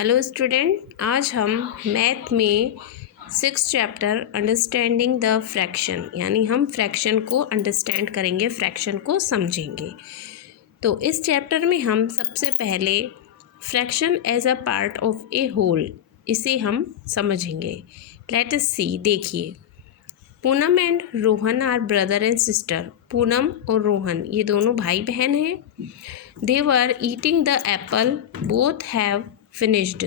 Hello student, आज हम math में 6th chapter understanding the fraction यानी हम फ्रैक्शन को अंडरस्टैंड करेंगे, फ्रैक्शन को समझेंगे। तो इस चैप्टर में हम सबसे पहले fraction as a part of a whole इसे हम समझेंगे। Let us see. देखिए, Poonam and Rohan are brother and sister. Poonam और रोहन ये दोनों भाई बहन हैं। They were eating the apple, both have finished.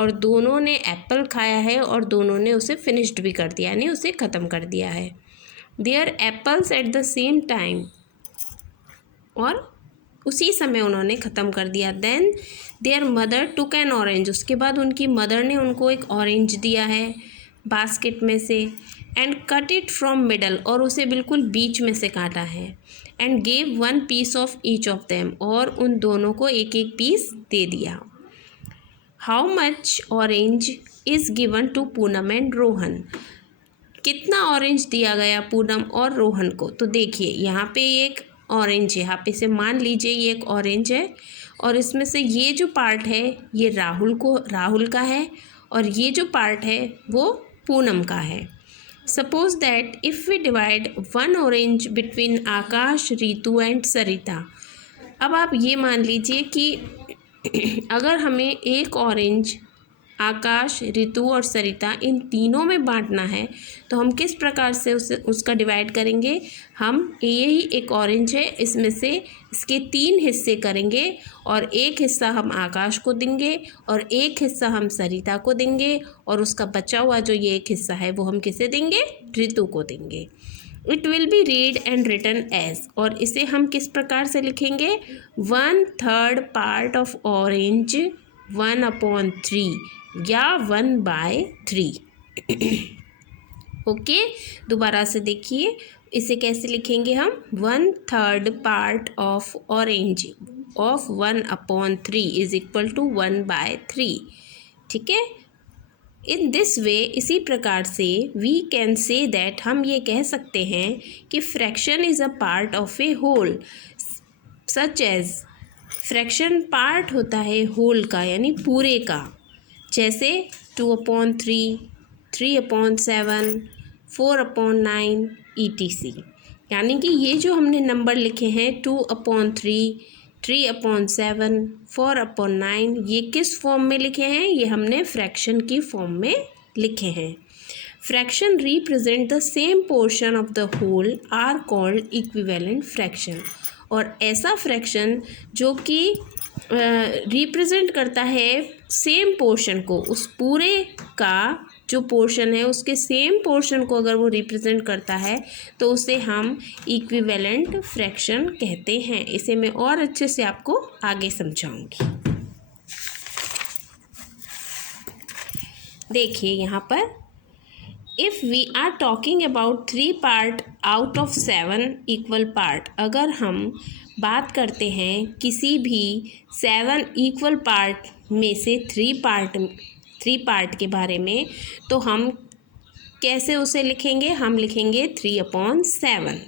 और दोनों ने एप्पल खाया है और दोनों ने उसे फिनिश्ड भी कर दिया, यानी उसे ख़त्म कर दिया है। Their apples at the same time, और उसी समय उन्होंने ख़त्म कर दिया। Then their mother took an orange, उसके बाद उनकी मदर ने उनको एक ऑरेंज दिया है बास्केट में से। And cut it from middle, और उसे बिल्कुल बीच में से काटा है। And gave one piece of each of them, और उन दोनों को एक एक पीस दे दिया। How much orange is given to Poonam and Rohan, कितना ऑरेंज दिया गया पूनम और रोहन को। तो देखिए, यहाँ पे एक ऑरेंज है, यहाँ पे से मान लीजिए ये एक ऑरेंज है, और इसमें से ये जो पार्ट है ये राहुल का है, और ये जो पार्ट है वो पूनम का है। Suppose that if we divide one orange between Akash, Ritu and Sarita. अब आप ये मान लीजिए कि अगर हमें एक ऑरेंज आकाश, ऋतु और सरिता इन तीनों में बांटना है तो हम किस प्रकार से उसका डिवाइड करेंगे। हम यही एक ऑरेंज है, इसमें से इसके 3 हिस्से करेंगे, और एक हिस्सा हम आकाश को देंगे और एक हिस्सा हम सरिता को देंगे, और उसका बचा हुआ जो ये एक हिस्सा है वो हम किसे देंगे, ऋतु को देंगे। It will be read and written as, और इसे हम किस प्रकार से लिखेंगे, 1/3 पार्ट ऑफ ऑरेंज 1/3 या 1/3। ओके, दोबारा से देखिए इसे कैसे लिखेंगे हम, 1/3 part of orange of 1/3 is equal to 1/3। ठीक है, इन दिस वे, इसी प्रकार से वी कैन से दैट, हम ये कह सकते हैं कि fraction is a part of a whole. Such as, fraction part होता है होल का, यानी पूरे का। जैसे 2/3, 3/7, 4/9 ETC। यानी कि ये जो हमने नंबर लिखे हैं 2/3, 3/7, 4/9, ये किस फॉर्म में लिखे हैं, ये हमने फ्रैक्शन की फॉर्म में लिखे हैं। Fraction represent the same portion of the whole are called equivalent fraction. और ऐसा फ्रैक्शन जो कि रिप्रेजेंट करता है सेम पोर्शन को, उस पूरे का जो पोर्शन है उसके सेम पोर्शन को अगर वो रिप्रेजेंट करता है तो उसे हम इक्विवेलेंट फ्रैक्शन कहते हैं। इसे मैं और अच्छे से आपको आगे समझाऊंगी। देखिए यहाँ पर, if we are talking about 3 part out of 7 equal part, अगर हम बात करते हैं किसी भी 7 इक्वल पार्ट में से 3 पार्ट के बारे में, तो हम कैसे उसे लिखेंगे, हम लिखेंगे 3/7।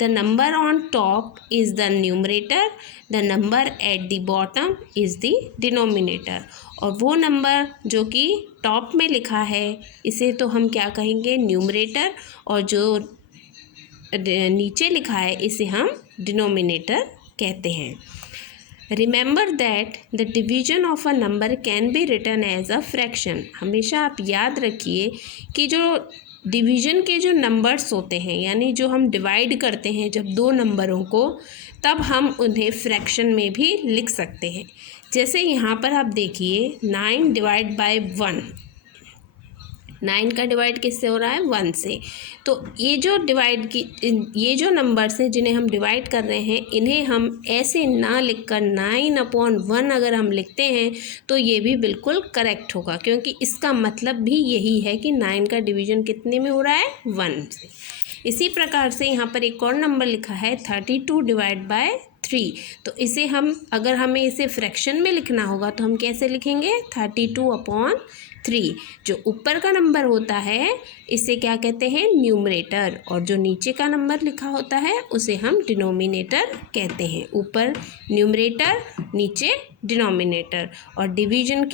The number on top is the numerator, the number at the bottom is the denominator. और वो नंबर जो कि टॉप में लिखा है इसे तो हम क्या कहेंगे, न्यूमरेटर, और जो नीचे लिखा है इसे हम डिनोमिनेटर कहते हैं। Remember that the division of a number can be written as a fraction. हमेशा आप याद रखिए कि जो डिवीजन के जो नंबर्स होते हैं, यानी जो हम डिवाइड करते हैं जब 2 नंबरों को, तब हम उन्हें फ्रैक्शन में भी लिख सकते हैं। जैसे यहाँ पर आप देखिए 9 डिवाइड बाय 1, 9 का डिवाइड किससे हो रहा है, 1 से। तो ये जो नंबर्स हैं जिन्हें हम डिवाइड कर रहे हैं, इन्हें हम ऐसे ना लिखकर 9/1 अगर हम लिखते हैं तो ये भी बिल्कुल करेक्ट होगा, क्योंकि इसका मतलब भी यही है कि 9 का डिवीज़न कितने में हो रहा है, 1 से। इसी प्रकार से यहाँ पर एक और नंबर लिखा है 32 डिवाइड बाय 3। तो इसे हम, अगर हमें इसे फ्रैक्शन में लिखना होगा तो हम कैसे लिखेंगे, 32/3। 3। जो ऊपर का नंबर होता है इसे क्या कहते हैं, न्यूमरेटर, और जो नीचे का नंबर लिखा होता है उसे हम डिनोमिनेटर कहते हैं। ऊपर न्यूमरेटर, नीचे डिनोमिनेटर। और डिवीजन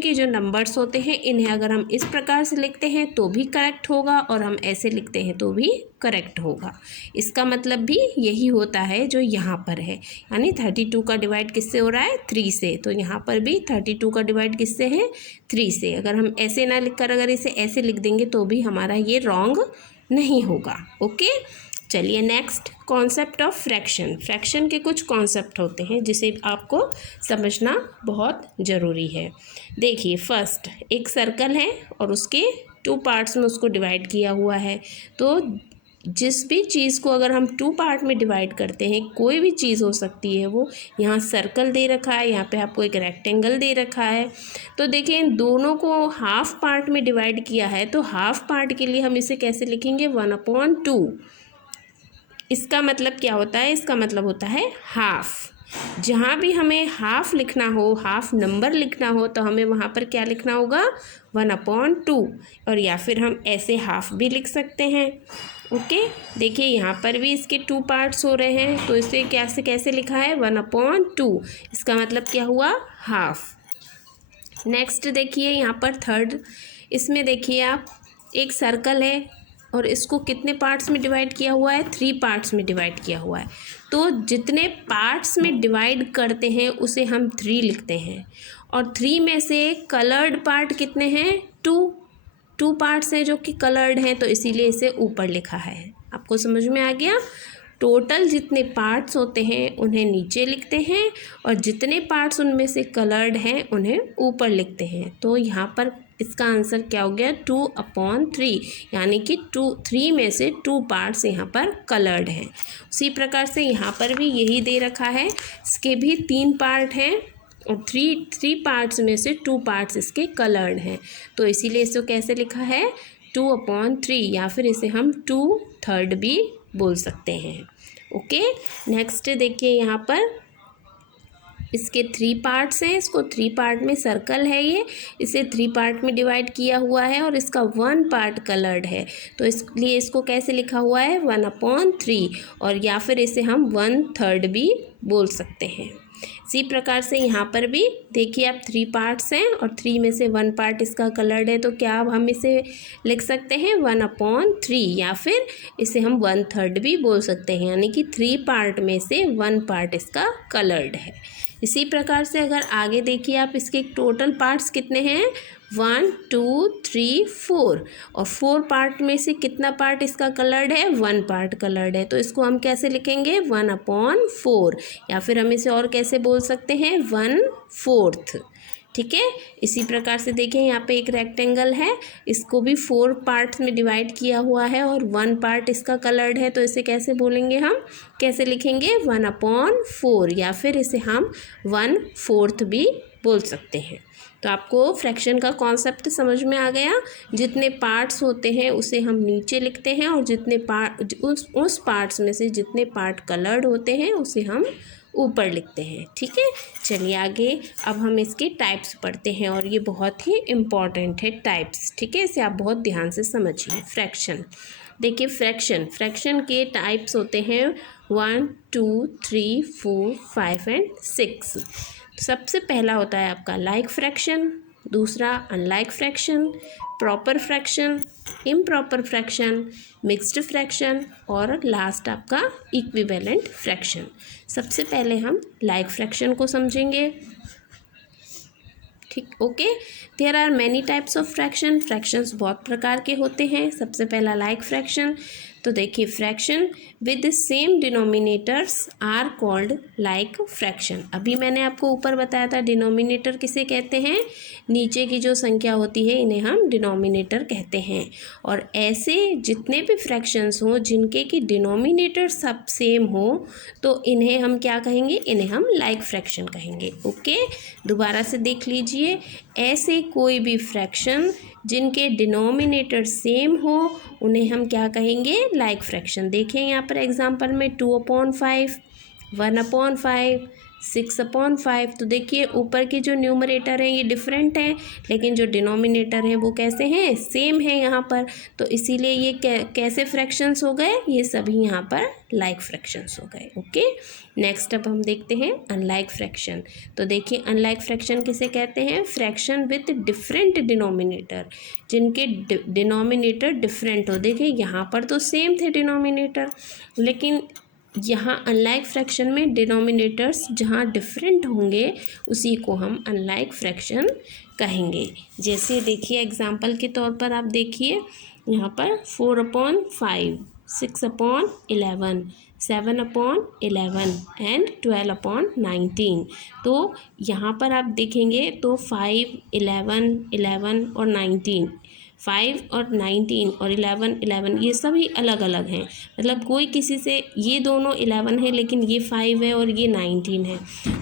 के जो नंबर्स होते हैं इन्हें अगर हम इस प्रकार से लिखते हैं तो भी करेक्ट होगा, और हम ऐसे लिखते हैं तो भी करेक्ट होगा। इसका मतलब भी यही होता है जो यहाँ पर है, यानी 32 का डिवाइड किससे हो रहा है, 3 से। तो यहाँ पर भी 32 का डिवाइड किससे है, 3 से। अगर हम ऐसे ना लिखकर अगर इसे ऐसे लिख देंगे तो भी हमारा ये रॉन्ग नहीं होगा। ओके, चलिए next, concept of fraction. Fraction के कुछ कॉन्सेप्ट होते हैं जिसे आपको समझना बहुत ज़रूरी है। देखिए, फर्स्ट एक सर्कल है और उसके 2 पार्ट्स में उसको डिवाइड किया हुआ है। तो जिस भी चीज़ को अगर हम 2 पार्ट में डिवाइड करते हैं, कोई भी चीज़ हो सकती है वो, यहाँ सर्कल दे रखा है, यहाँ पे आपको एक रेक्टेंगल दे रखा है। तो देखिए इन दोनों को हाफ पार्ट में डिवाइड किया है, तो हाफ पार्ट के लिए हम इसे कैसे लिखेंगे, 1/2। इसका मतलब क्या होता है, इसका मतलब होता है हाफ। जहाँ भी हमें हाफ लिखना हो, हाफ नंबर लिखना हो, तो हमें वहाँ पर क्या लिखना होगा, 1/2। और या फिर हम ऐसे हाफ भी लिख सकते हैं। ओके, देखिए यहाँ पर भी इसके 2 पार्ट्स हो रहे हैं, तो इसे कैसे लिखा है, 1/2। इसका मतलब क्या हुआ, हाफ। नेक्स्ट देखिए यहाँ पर थर्ड, इसमें देखिए आप, एक सर्कल है और इसको कितने पार्ट्स में डिवाइड किया हुआ है, 3 पार्ट्स में डिवाइड किया हुआ है। तो जितने पार्ट्स में डिवाइड करते हैं उसे हम 3 लिखते हैं, और 3 में से कलर्ड पार्ट कितने हैं, 2 पार्ट्स हैं जो कि कलर्ड हैं, तो इसीलिए इसे ऊपर लिखा है। आपको समझ में आ गया। टोटल जितने पार्ट्स होते हैं उन्हें नीचे लिखते हैं, और जितने पार्ट्स उनमें से कलर्ड हैं उन्हें ऊपर लिखते हैं। तो यहाँ पर इसका आंसर क्या हो गया, 2/3, यानी कि 3 में से 2 पार्ट्स यहाँ पर कलर्ड हैं। उसी प्रकार से यहाँ पर भी यही दे रखा है, इसके भी 3 पार्ट हैं, और 3 पार्ट्स में से 2 पार्ट्स इसके कलर्ड हैं। तो इसीलिए इसको कैसे लिखा है, 2/3, या फिर इसे हम 2/3 भी बोल सकते हैं। ओके, नेक्स्ट देखिए यहाँ पर इसके 3 पार्ट्स हैं, इसको 3 पार्ट में सर्कल है ये, इसे 3 पार्ट में डिवाइड किया हुआ है, और इसका 1 पार्ट कलर्ड है, तो इसलिए इसको कैसे लिखा हुआ है, 1/3, और या फिर इसे हम 1/3 भी बोल सकते हैं। इसी प्रकार से यहाँ पर भी देखिए आप, 3 पार्ट्स हैं और 3 में से 1 पार्ट इसका कलर्ड है, तो क्या अब हम इसे लिख सकते हैं 1/3, या फिर इसे हम 1/3 भी बोल सकते हैं, यानी कि 3 पार्ट में से 1 पार्ट इसका कलर्ड है। इसी प्रकार से अगर आगे देखिए आप, इसके टोटल पार्ट्स कितने हैं, 1 2 3 4, और 4 पार्ट में से कितना पार्ट इसका कलर्ड है, 1 पार्ट कलर्ड है, तो इसको हम कैसे लिखेंगे, 1/4, या फिर हम इसे और कैसे बोल सकते हैं, 1/4। ठीक है, इसी प्रकार से देखिए यहाँ पे एक रेक्टेंगल है, इसको भी 4 पार्ट्स में डिवाइड किया हुआ है, और 1 पार्ट इसका कलर्ड है, तो इसे कैसे बोलेंगे, हम कैसे लिखेंगे, 1/4, या फिर इसे हम 1/4 भी बोल सकते हैं। तो आपको फ्रैक्शन का कॉन्सेप्ट समझ में आ गया। जितने पार्ट्स होते हैं उसे हम नीचे लिखते हैं, और जितने पार्ट उस पार्ट्स में से जितने पार्ट कलर्ड होते हैं उसे हम ऊपर लिखते हैं। ठीक है, चलिए आगे अब हम इसके टाइप्स पढ़ते हैं, और ये बहुत ही इम्पॉर्टेंट है टाइप्स। ठीक है, इसे आप बहुत ध्यान से समझिए। फ्रैक्शन, देखिए फ्रैक्शन के टाइप्स होते हैं 1 2 3 4 5 एंड 6। सबसे पहला होता है आपका लाइक फ्रैक्शन, दूसरा unlike fraction, proper fraction, improper fraction, mixed fraction, और लास्ट आपका इक्विवेलेंट फ्रैक्शन। सबसे पहले हम लाइक फ्रैक्शन को समझेंगे। ठीक, okay, there are many types of fraction. Fractions बहुत प्रकार के होते हैं। सबसे पहला लाइक फ्रैक्शन, तो देखिए fraction with same denominators are called like fraction. अभी मैंने आपको ऊपर बताया था डिनोमिनेटर किसे कहते हैं, नीचे की जो संख्या होती है इन्हें हम डिनोमिनेटर कहते हैं। और ऐसे जितने भी फ्रैक्शंस हों जिनके की डिनोमिनेटर सब सेम हो, तो इन्हें हम क्या कहेंगे, इन्हें हम लाइक फ्रैक्शन कहेंगे। ओके, दोबारा से देख लीजिए, ऐसे कोई भी फ्रैक्शन जिनके डिनोमिनेटर सेम हो उन्हें हम क्या कहेंगे, लाइक फ्रैक्शन। देखें यहाँ पर एग्जांपल में 2/5, 1/5, 6/5। तो देखिए ऊपर के जो न्यूमरेटर हैं ये डिफरेंट हैं, लेकिन जो डिनोमिनेटर हैं वो कैसे हैं, सेम है यहाँ पर। तो इसीलिए ये कैसे फ्रैक्शंस हो गए, ये सभी यहाँ पर लाइक फ्रैक्शंस हो गए। ओके, नेक्स्ट अब हम देखते हैं अनलाइक फ्रैक्शन। तो देखिए अनलाइक फ्रैक्शन किसे कहते हैं, फ्रैक्शन विथ डिफरेंट डिनोमिनेटर, जिनके डिनोमिनेटर डिफरेंट हो। देखिए यहाँ पर तो सेम थे डिनोमिनेटर, लेकिन यहाँ अनलाइक फ्रैक्शन में डिनोमिनेटर्स जहाँ डिफरेंट होंगे उसी को हम अनलाइक फ्रैक्शन कहेंगे। जैसे देखिए एग्जांपल के तौर पर आप देखिए यहाँ पर 4/5, 6/11, 7/11 एंड 12/19। तो यहाँ पर आप देखेंगे तो 5, 11, 11 और 19, 5 और 19 और 11, 11 ये सभी अलग अलग हैं। मतलब कोई किसी से, ये दोनों 11 है लेकिन ये 5 है और ये 19 है।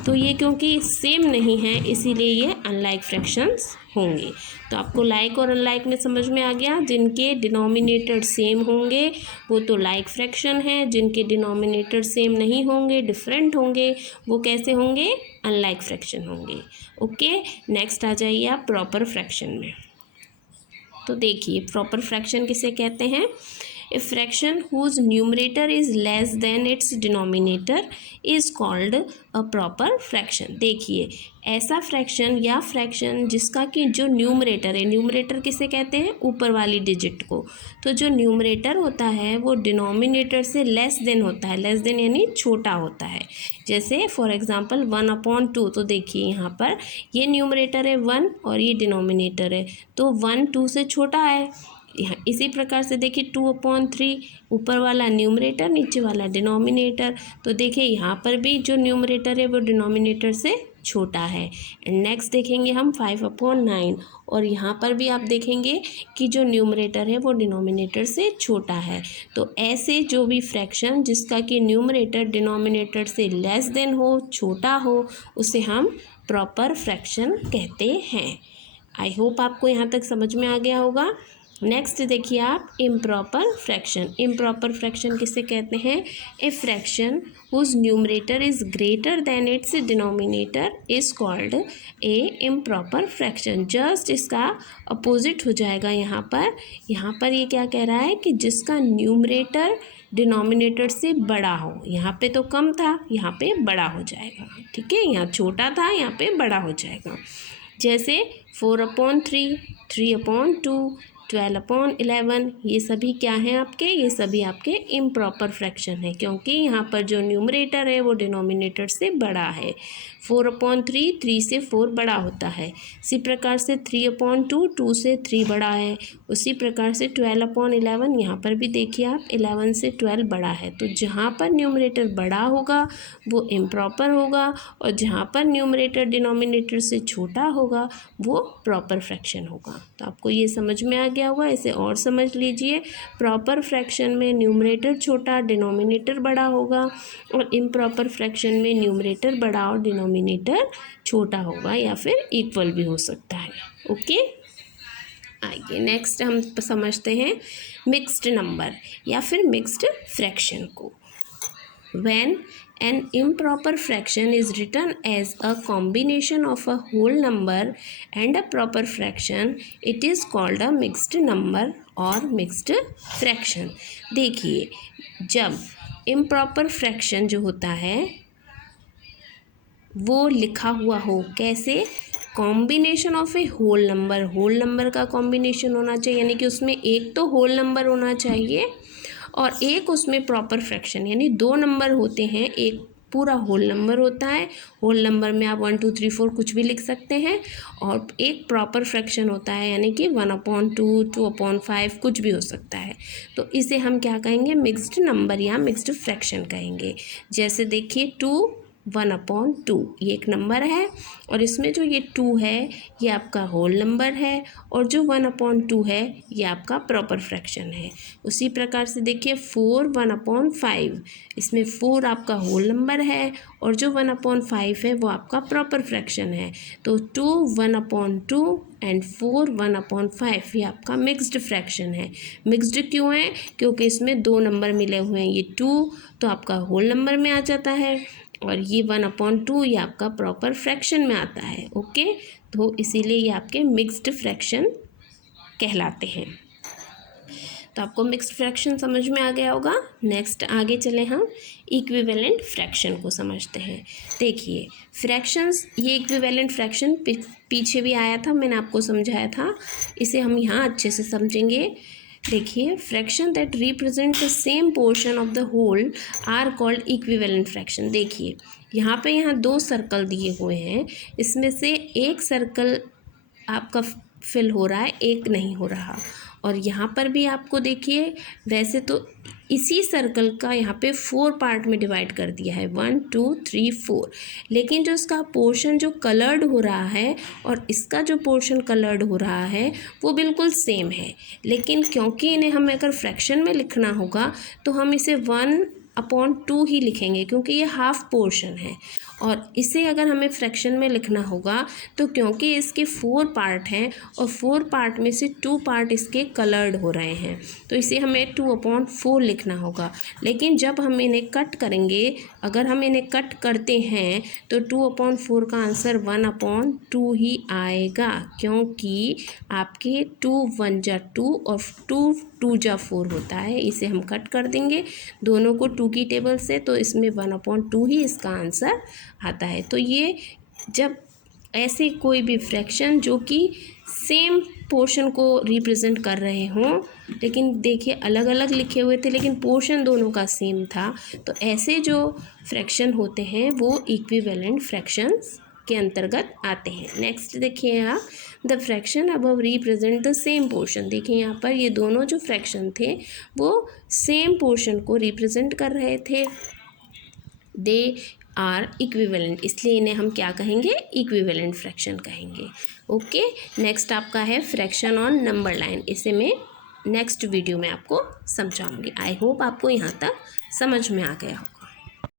तो ये क्योंकि सेम नहीं है इसीलिए ये अनलाइक फ्रैक्शंस होंगे। तो आपको लाइक और अनलाइक में समझ में आ गया। जिनके डिनोमिनेटर सेम होंगे वो तो लाइक फ्रैक्शन है, जिनके डिनोमिनेटर सेम नहीं होंगे, डिफरेंट होंगे, वो कैसे होंगे, अनलाइक फ्रैक्शन होंगे। ओके, नेक्स्ट आ जाइए आप प्रॉपर फ्रैक्शन में। तो देखिए प्रॉपर फ्रैक्शन किसे कहते हैं, a fraction whose numerator is less than its denominator is called a proper fraction. देखिए ऐसा फ्रैक्शन या फ्रैक्शन जिसका कि जो न्यूमरेटर है, न्यूमरेटर किसे कहते हैं, ऊपर वाली डिजिट को। तो जो न्यूमरेटर होता है वो डिनोमिनेटर से लेस देन होता है, लेस देन यानी छोटा होता है। जैसे फॉर एग्जांपल 1/2। तो देखिए यहाँ पर ये न्यूमरेटर है 1 और ये डिनोमिनेटर है, तो 1 2 से छोटा है। यहाँ इसी प्रकार से देखिए 2/3, ऊपर वाला न्यूमरेटर नीचे वाला डिनोमिनेटर। तो देखिए यहाँ पर भी जो न्यूमरेटर है वो डिनोमिनेटर से छोटा है। एंड नेक्स्ट देखेंगे हम 5/9 और यहाँ पर भी आप देखेंगे कि जो न्यूमरेटर है वो डिनोमिनेटर से छोटा है। तो ऐसे जो भी फ्रैक्शन जिसका कि न्यूमरेटर डिनोमिनेटर से लेस देन हो, छोटा हो, उसे हम प्रॉपर फ्रैक्शन कहते हैं। आई होप आपको यहाँ तक समझ में आ गया होगा। नेक्स्ट देखिए आप इम्प्रॉपर फ्रैक्शन। इम्प्रॉपर फ्रैक्शन किसे कहते हैं, a fraction whose numerator is greater than its denominator is called a improper fraction. Just इसका अपोजिट हो जाएगा यहाँ पर। यहाँ पर ये क्या कह रहा है कि जिसका न्यूमरेटर डिनोमिनेटर से बड़ा हो, यहाँ पे तो कम था, यहाँ पे बड़ा हो जाएगा। ठीक है, यहाँ छोटा था, यहाँ पे बड़ा हो जाएगा। जैसे 4/3, 3/2, 12/11, ये सभी क्या हैं आपके, ये सभी आपके इम्प्रॉपर फ्रैक्शन है, क्योंकि यहाँ पर जो न्यूमरेटर है वो डिनोमिनेटर से बड़ा है। 4/3, 3 से 4 बड़ा होता है। इसी प्रकार से 3/2, 2 से 3 बड़ा है। उसी प्रकार से 12/11, यहाँ पर भी देखिए आप 11 से 12 बड़ा है। तो जहाँ पर न्यूमरेटर बड़ा होगा वो इम्प्रॉपर होगा, और जहाँ पर न्यूमरेटर डिनोमिनेटर से छोटा होगा वो प्रॉपर फ्रैक्शन होगा। तो आपको ये समझ में आ गया होगा। इसे और समझ लीजिए, प्रॉपर फ्रैक्शन में न्यूमरेटर छोटा, डिनोमिनेटर बड़ा होगा, और इम्प्रॉपर फ्रैक्शन में न्यूमरेटर बड़ा और डिनोमिनेटर छोटा होगा, या फिर इक्वल भी हो सकता है। ओके, आइए नेक्स्ट हम समझते हैं मिक्स्ड नंबर या फिर मिक्स्ड फ्रैक्शन को। When an improper fraction is written as a combination of a whole number and a proper fraction, it is called a mixed number or mixed fraction। देखिए जब improper fraction जो होता है वो लिखा हुआ हो कैसे, combination of a whole number. Whole number का कॉम्बिनेशन होना चाहिए, यानी कि उसमें एक तो होल नंबर होना चाहिए और एक उसमें प्रॉपर फ्रैक्शन, यानी 2 नंबर होते हैं, एक पूरा होल नंबर होता है। होल नंबर में आप 1 2 3 4 कुछ भी लिख सकते हैं, और एक प्रॉपर फ्रैक्शन होता है, यानी कि 1/2, 2/5 कुछ भी हो सकता है। तो इसे हम क्या कहेंगे, मिक्स्ड नंबर या मिक्स्ड फ्रैक्शन कहेंगे। जैसे देखिए 2 1/2, ये एक नंबर है, और इसमें जो ये 2 है ये आपका होल नंबर है, और जो 1/2 है ये आपका प्रॉपर फ्रैक्शन है। उसी प्रकार से देखिए 4 1/5, इसमें 4 आपका होल नंबर है, और जो 1/5 है वो आपका प्रॉपर फ्रैक्शन है। तो 2 1/2 एंड 4 1/5 ये आपका मिक्स्ड फ्रैक्शन है। मिक्स्ड क्यों है, क्योंकि इसमें 2 नंबर मिले हुए हैं। ये 2 तो आपका होल नंबर में आ जाता है, और ये 1/2 ये आपका प्रॉपर फ्रैक्शन में आता है। ओके, तो इसीलिए ये आपके मिक्स्ड फ्रैक्शन कहलाते हैं। तो आपको मिक्स्ड फ्रैक्शन समझ में आ गया होगा। नेक्स्ट आगे चले हम इक्विवेलेंट फ्रैक्शन को समझते हैं। देखिए फ्रैक्शंस, ये इक्विवेलेंट फ्रैक्शन पीछे भी आया था, मैंने आपको समझाया था, इसे हम यहाँ अच्छे से समझेंगे। देखिए fraction that represent the same portion of the whole are called equivalent fraction. देखिए यहाँ पे यहाँ 2 सर्कल दिए हुए हैं, इसमें से एक सर्कल आपका फिल हो रहा है, एक नहीं हो रहा। और यहाँ पर भी आपको देखिए वैसे तो इसी सर्कल का यहाँ पे 4 पार्ट में डिवाइड कर दिया है, 1 2 3 4, लेकिन जो इसका पोर्शन जो कलर्ड हो रहा है और इसका जो पोर्शन कलर्ड हो रहा है वो बिल्कुल सेम है। लेकिन क्योंकि इन्हें हमें अगर फ्रैक्शन में लिखना होगा तो हम इसे 1/2 ही लिखेंगे, क्योंकि ये हाफ पोर्शन है। और इसे अगर हमें फ्रैक्शन में लिखना होगा तो क्योंकि इसके 4 पार्ट हैं और 4 पार्ट में से 2 पार्ट इसके कलर्ड हो रहे हैं, तो इसे हमें 2/4 लिखना होगा। लेकिन जब हम इन्हें कट करेंगे, अगर हम इन्हें कट करते हैं तो 2/4 का आंसर 1/2 ही आएगा, क्योंकि आपके 2 1 जा 2 और 2 2 जा 4 होता है। इसे हम कट कर देंगे दोनों को 2 की टेबल से, तो इसमें 1/2 ही इसका आंसर आता है। तो ये जब ऐसे कोई भी फ्रैक्शन जो कि सेम पोर्शन को रिप्रेजेंट कर रहे हों, लेकिन देखिए अलग अलग लिखे हुए थे लेकिन पोर्शन दोनों का सेम था, तो ऐसे जो फ्रैक्शन होते हैं वो इक्विवेलेंट फ्रैक्शंस के अंतर्गत आते हैं। नेक्स्ट देखिए आप, the fraction above represent the same portion. देखिए यहाँ पर ये दोनों जो फ्रैक्शन थे वो सेम पोर्शन को रिप्रेजेंट कर रहे थे, दे आर इक्विवेलेंट, इसलिए इन्हें हम क्या कहेंगे, इक्विवेलेंट फ्रैक्शन कहेंगे। ओके, नेक्स्ट आपका है फ्रैक्शन ऑन नंबर लाइन, इसे मैं नेक्स्ट वीडियो में आपको समझाऊंगी। आई होप आपको यहाँ तक समझ में आ गया हो।